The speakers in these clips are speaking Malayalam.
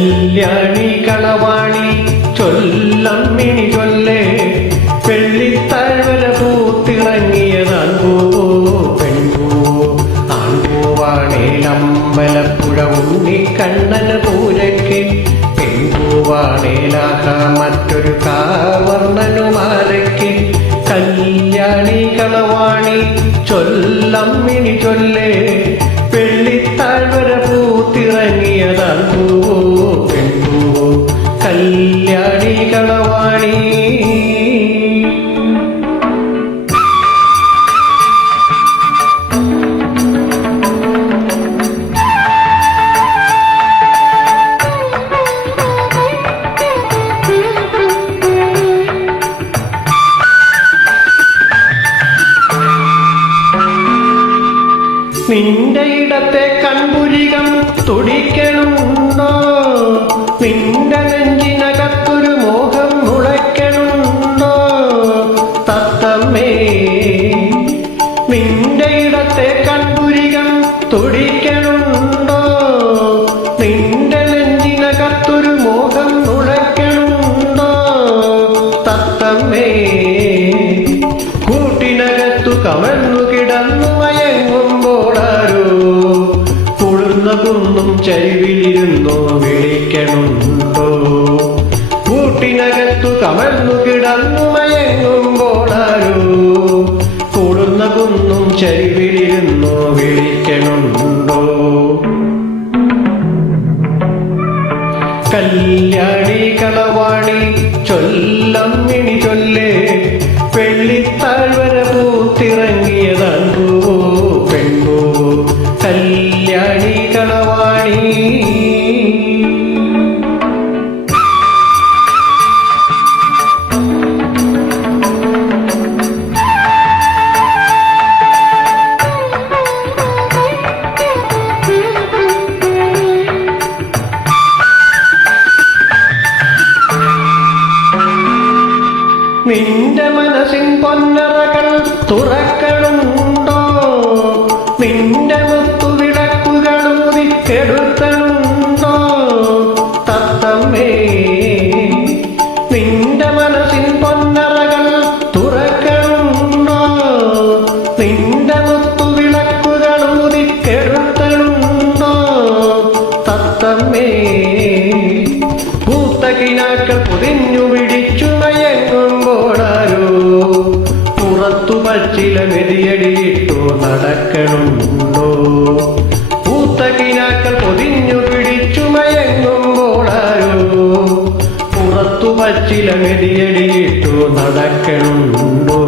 കല്യാണി കളവാണി ചൊല്ലമ്മിണി ചൊല്ലേ വെള്ളിത്താഴ്വര പൂത്തിറങ്ങിയതാൺപൂവോ പെൺപൂവോ ആൺപൂവാണേലമ്പലപ്പുഴ ഉണ്ണിക്കണ്ണന് പൂരയ്ക്ക് പെൺപൂവാണേലാഹ മറ്റൊരു കാവർണ്ണനുമാലയ്ക്ക് കല്യാണി കളവാണി ചൊല്ലമ്മിണി ചൊല്ലേ വെള്ളിത്താഴ്വര പൂത്തിറങ്ങിയതാൺപൂവോ പെൺപൂവോ കല്യാണി കളവാണി. നിന്റെ ഇടത്തെ കൺപുരികം തുടിക്കണുണ്ടോ? നിന്റെ നെഞ്ചിനകത്തൊരു മോഹം മുളയ്ക്കണുണ്ടോ? തത്തമ്മേ നിന്റെ ഇടത്തെ കൺപുരികം തുടിക്കണുണ്ടോ? നിന്റെ നെഞ്ചിനകത്തൊരു മോഹം മുളയ്ക്കണുണ്ടോ? തത്തമ്മേ കൂട്ടിനകത്തു കമഴ്ന്നു കിടന്നു മയങ്ങുമ്പോളാരോ കുളിർന്ന കുന്നും ചരിവിലിരുന്നോ വിളിക്കണുണ്ടോ? കൂട്ടിനകത്തു കമഴ്ന്നു കിടന്നു മയങ്ങുമ്പോളാരോ കുളിർന്ന കുന്നും ചരിവിലിരുന്നോ വിളിക്കണുണ്ടോ? കല്യാണി കളവാണി ചൊല്ലമ്മിണി ചൊല്ലേ വെള്ളിത്താഴ്വര പൂത്തിറങ്ങിയതാൺപൂവോ പെൺപൂവോ കല്യാണി കളവാണി. നിന്റെ മനസ്സിൻ പൊന്നറകൾ തുറക്കണുണ്ടോ? നിന്റെ മുത്തുവിളക്കുകളൂതി കെടുത്തണുണ്ടോ? തത്തമ്മേ നിന്റെ മനസ്സിൻ പൊന്നറകൾ തുറക്കണുണ്ടോ? നിന്റെ മുത്തുവിളക്കുകളൂതി കെടുത്തണുണ്ടോ? തത്തമ്മേ പൂത്ത കിനാക്കൾ പൊതിഞ്ഞു പിടിച്ചു മയങ്ങുമ്പോഴാരോ പുറത്തു പച്ചില മെതിയടിയിട്ടു നടക്കണുണ്ടോ? പൂത്ത കിനാക്കൾ പൊതിഞ്ഞു പിടിച്ചു മയങ്ങുമ്പോഴാരോ പുറത്തു പച്ചില മെതിയടിയിട്ടു നടക്കണുണ്ടോ?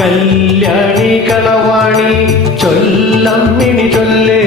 കല്യാണി കളവാണി ചൊല്ലമ്മിണി ചൊല്ലേ